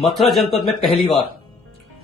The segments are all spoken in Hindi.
मथुरा जनपद में पहली बार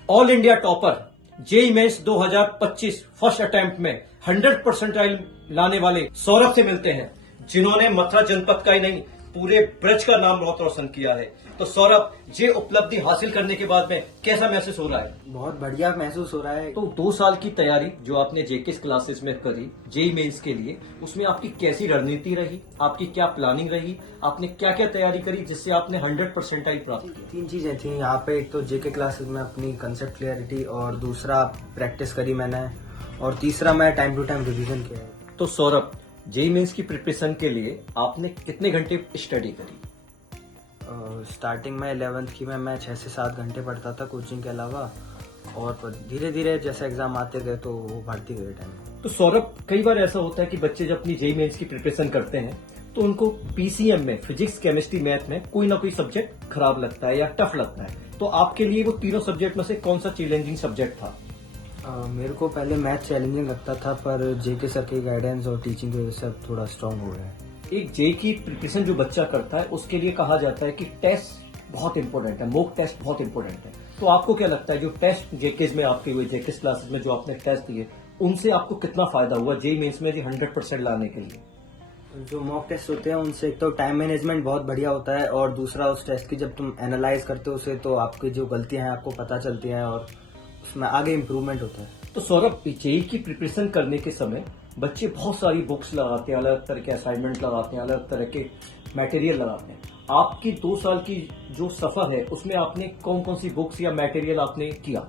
all India topper JEE mains 2025 first attempt में 100 परसेंटाइल लाने वाले सौरभ से मिलते हैं, जिन्होंने मथुरा जनपद का ही नहीं पूरे ब्रज का नाम बहुत रोशन किया है। तो सौरभ, ये उपलब्धि हासिल करने के बाद में कैसा महसूस हो रहा है? बहुत बढ़िया महसूस हो रहा है। तो 2 साल की तैयारी जो आपने जेकेएस क्लासेस में करी जेईई मेंस के लिए, उसमें आपकी कैसी रणनीति रही, आपकी क्या प्लानिंग रही, आपने क्या क्या तैयारी करी जिससे आपने 100 परसेंटाइल प्राप्त किया? 3 चीजें थी यहाँ पे। एक तो जेके क्लासेस में अपनी कंसेप्ट क्लियरिटी, और दूसरा प्रैक्टिस करी मैंने, और तीसरा मैं टाइम टू टाइम रिवीजन किया है। तो सौरभ, जेईई मेंस की प्रिपरेशन के लिए आपने कितने घंटे स्टडी करी? स्टार्टिंग में 11th की में मैं 6 से 7 घंटे पढ़ता था कोचिंग के अलावा, और धीरे धीरे जैसे एग्जाम आते गए तो वो बढ़ती गई टाइम। तो सौरभ, कई बार ऐसा होता है कि बच्चे जब अपनी जेईई मेंस की प्रिपरेशन करते हैं तो उनको पीसीएम में फिजिक्स, केमिस्ट्री, मैथ में कोई ना कोई सब्जेक्ट खराब लगता है या टफ लगता है। तो आपके लिए वो तीनों सब्जेक्ट में से कौन सा चैलेंजिंग सब्जेक्ट था? मेरे को पहले मैथ चैलेंजिंग लगता था, पर जेके सर की गाइडेंस और टीचिंग की वजह से अब थोड़ा स्ट्रांग हो गया है। एक जेईई की प्रिपरेशन जो बच्चा करता है उसके लिए कहा जाता है कि टेस्ट बहुत इंपॉर्टेंट है, मॉक टेस्ट बहुत इंपॉर्टेंट है। तो आपको क्या लगता है जो टेस्ट जेकेएस में आपके हुए, जेकेएस क्लासेस में जो आपने टेस्ट दिए, उनसे आपको कितना फायदा हुआ जेईई मेंस में 100% लाने के लिए? जो मॉक टेस्ट होते हैं उनसे एक तो टाइम मैनेजमेंट बहुत बढ़िया होता है, और दूसरा उस टेस्ट की जब तुम एनालाइज करते हो उसे तो आपकी जो गलतियां हैं आपको पता चलती हैं और उसमें आगे इम्प्रूवमेंट होता है। तो सौरभ, जेईई की प्रिपरेशन करने के समय बच्चे बहुत सारी बुक्स लगाते हैं, अलग तरह के असाइनमेंट लगाते हैं, अलग तरह के मटेरियल लगाते हैं। आपकी 2 साल की जो सफर है उसमें आपने कौन कौन सी बुक्स या मटेरियल आपने किया?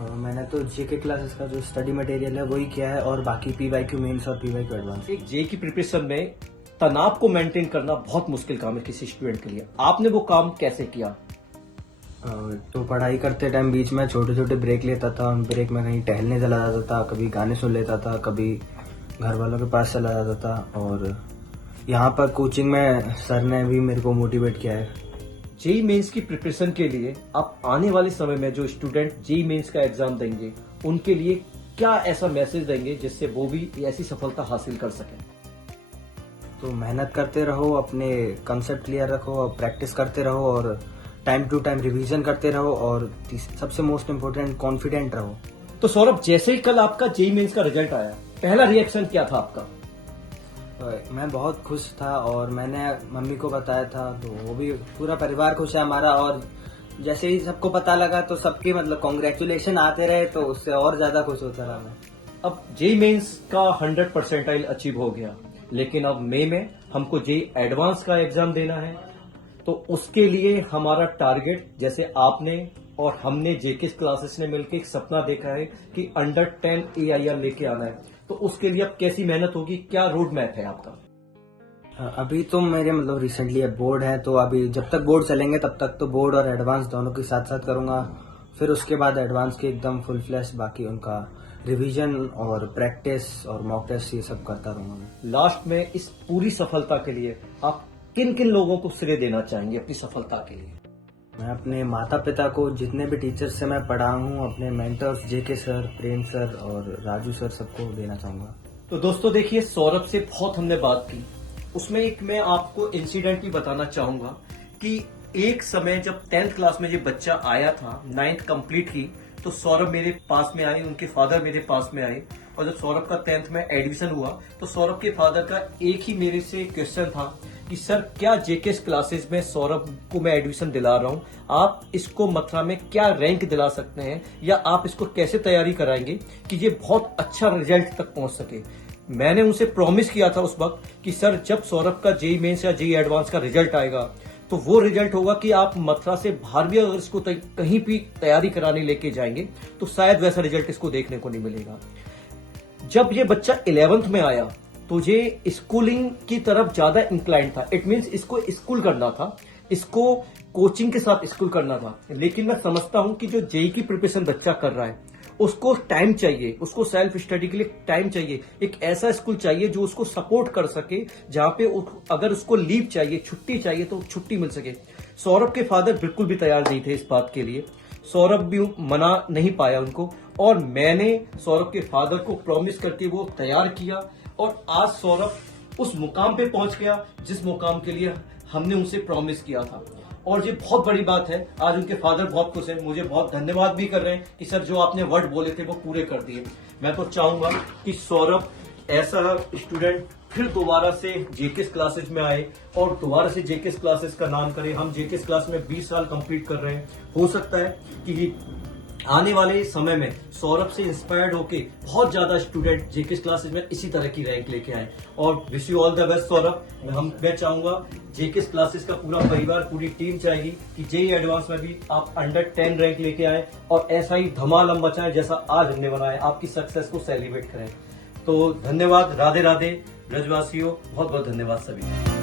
मैंने तो जेके क्लासेस का जो स्टडी मटेरियल है वही किया है, और बाकी पीवाईक्यू मेंस और पीवाईक्यू एडवांस। एक जेईई की प्रिपरेशन में तनाव को मेंटेन करना बहुत मुश्किल काम है किसी स्टूडेंट के लिए। आपने वो काम कैसे किया? तो पढ़ाई करते टाइम बीच में छोटे छोटे ब्रेक लेता था, उन ब्रेक में कहीं टहलने चला जाता था, कभी गाने सुन लेता था, कभी घर वालों के पास चला जाता था, और यहाँ पर कोचिंग में सर ने भी मेरे को मोटिवेट किया है। जेईई मेंस की प्रिपरेशन के लिए आप आने वाले समय में जो स्टूडेंट जेईई मेंस का एग्जाम देंगे उनके लिए क्या ऐसा मैसेज देंगे जिससे वो भी ऐसी सफलता हासिल कर सकें? तो मेहनत करते रहो, अपने कंसेप्ट क्लियर रखो, और प्रैक्टिस करते रहो, और टाइम टू टाइम रिवीजन करते रहो, और सबसे मोस्ट इम्पोर्टेंट कॉन्फिडेंट रहो। तो सौरभ, जैसे ही कल आपका जेईई मेंस का रिजल्ट आया, पहला रिएक्शन क्या था आपका? मैं बहुत खुश था, और मैंने मम्मी को बताया था, तो वो भी, पूरा परिवार खुश है हमारा। और जैसे ही सबको पता लगा तो सबके मतलब कॉन्ग्रेचुलेशन आते रहे, तो उससे और ज्यादा खुश होता रहा मैं। अब जेईई मेंस का 100 परसेंटाइल अचीव हो गया, लेकिन अब मई में हमको जेईई एडवांस का एग्जाम देना है। तो उसके लिए हमारा टारगेट, जैसे आपने और हमने जेकेएस क्लासेस ने मिलकर एक सपना देखा है कि अंडर 10 AIR लेके आना है, तो उसके लिए अब कैसी मेहनत होगी, क्या रोड मैप है आपका? अभी तो मेरे मतलब रिसेंटली अब बोर्ड है, तो अभी जब तक बोर्ड चलेंगे तब तक तो बोर्ड और एडवांस दोनों के साथ साथ करूंगा। फिर उसके बाद एडवांस के एकदम फुल फ्लैश बाकी उनका रिवीजन और प्रैक्टिस और मॉक टेस्ट ये सब करता रहूंगा मैं। लास्ट में इस पूरी सफलता के लिए आप किन किन लोगों को श्रेय देना चाहेंगे अपनी सफलता के लिए? मैं अपने माता पिता को, जितने भी टीचर्स से मैं पढ़ा हूँ, अपने मेंटर्स जेके सर, प्रेम सर और राजू सर, सबको देना चाहूंगा। तो दोस्तों देखिए, सौरभ से बहुत हमने बात की, उसमें एक मैं आपको इंसिडेंट भी बताना चाहूंगा कि एक समय जब 10th क्लास में ये बच्चा आया था, 9th कंप्लीट की, तो सौरभ मेरे पास में आए, उनके फादर मेरे पास में आए, और जब सौरभ का 10th में एडमिशन हुआ तो सौरभ के फादर का एक ही मेरे से क्वेश्चन था कि सर, क्या जेकेएस क्लासेस में सौरभ को मैं एडमिशन दिला रहा हूं, आप इसको मथुरा में क्या रैंक दिला सकते हैं, या आप इसको कैसे तैयारी कराएंगे कि ये बहुत अच्छा रिजल्ट तक पहुंच सके। मैंने उनसे प्रॉमिस किया था उस वक्त कि सर, जब सौरभ का जेईई मेंस या जेईई एडवांस का रिजल्ट आएगा तो वो रिजल्ट होगा कि आप मथुरा से बाहर भी अगर इसको कहीं भी तैयारी कराने लेके जाएंगे तो शायद वैसा रिजल्ट इसको देखने को नहीं मिलेगा। जब ये बच्चा 11th में आया तो ये स्कूलिंग की तरफ ज्यादा इंक्लाइंड था। इट मीन्स इसको स्कूल करना था, इसको कोचिंग के साथ स्कूल करना था। लेकिन मैं समझता हूं कि जो जेईई की प्रिपरेशन बच्चा कर रहा है उसको टाइम चाहिए, उसको सेल्फ स्टडी के लिए टाइम चाहिए, एक ऐसा स्कूल चाहिए जो उसको सपोर्ट कर सके, जहां पे अगर उसको लीव चाहिए, छुट्टी चाहिए तो छुट्टी मिल सके। सौरभ के फादर बिल्कुल भी तैयार नहीं थे इस बात के लिए, सौरभ भी मना नहीं पाया उनको, और मैंने सौरभ के फादर को प्रॉमिस करके वो तैयार किया, और आज सौरभ उस मुकाम पे पहुंच गया जिस मुकाम के लिए हमने उनसे प्रॉमिस किया था। और ये बहुत बड़ी बात है, आज उनके फादर बहुत खुश हैं, मुझे बहुत धन्यवाद भी कर रहे हैं कि सर जो आपने वर्ड बोले थे वो पूरे कर दिए। मैं तो चाहूंगा कि सौरभ ऐसा स्टूडेंट फिर दोबारा से जेकेएस क्लासेस में आए और दोबारा से जेकेएस क्लासेस का नाम करे। हम जेकेएस क्लास में 20 साल कंप्लीट कर रहे हैं, हो सकता है कि आने वाले समय में सौरभ से इंस्पायर्ड होके बहुत ज्यादा स्टूडेंट जेकेएस क्लासेस में इसी तरह की रैंक लेके आए। और wish you all the best Saurabh. मैं चाहूंगा जेकेएस क्लासेस का पूरा परिवार, पूरी टीम चाहेगी कि जेईई एडवांस में भी आप अंडर 10 रैंक लेके आए और ऐसा ही धमाल हम मचाएं जैसा आज हमने बनाया, आपकी सक्सेस को सेलिब्रेट करें। तो धन्यवाद, राधे राधे ब्रजवासियों, बहुत बहुत धन्यवाद सभी।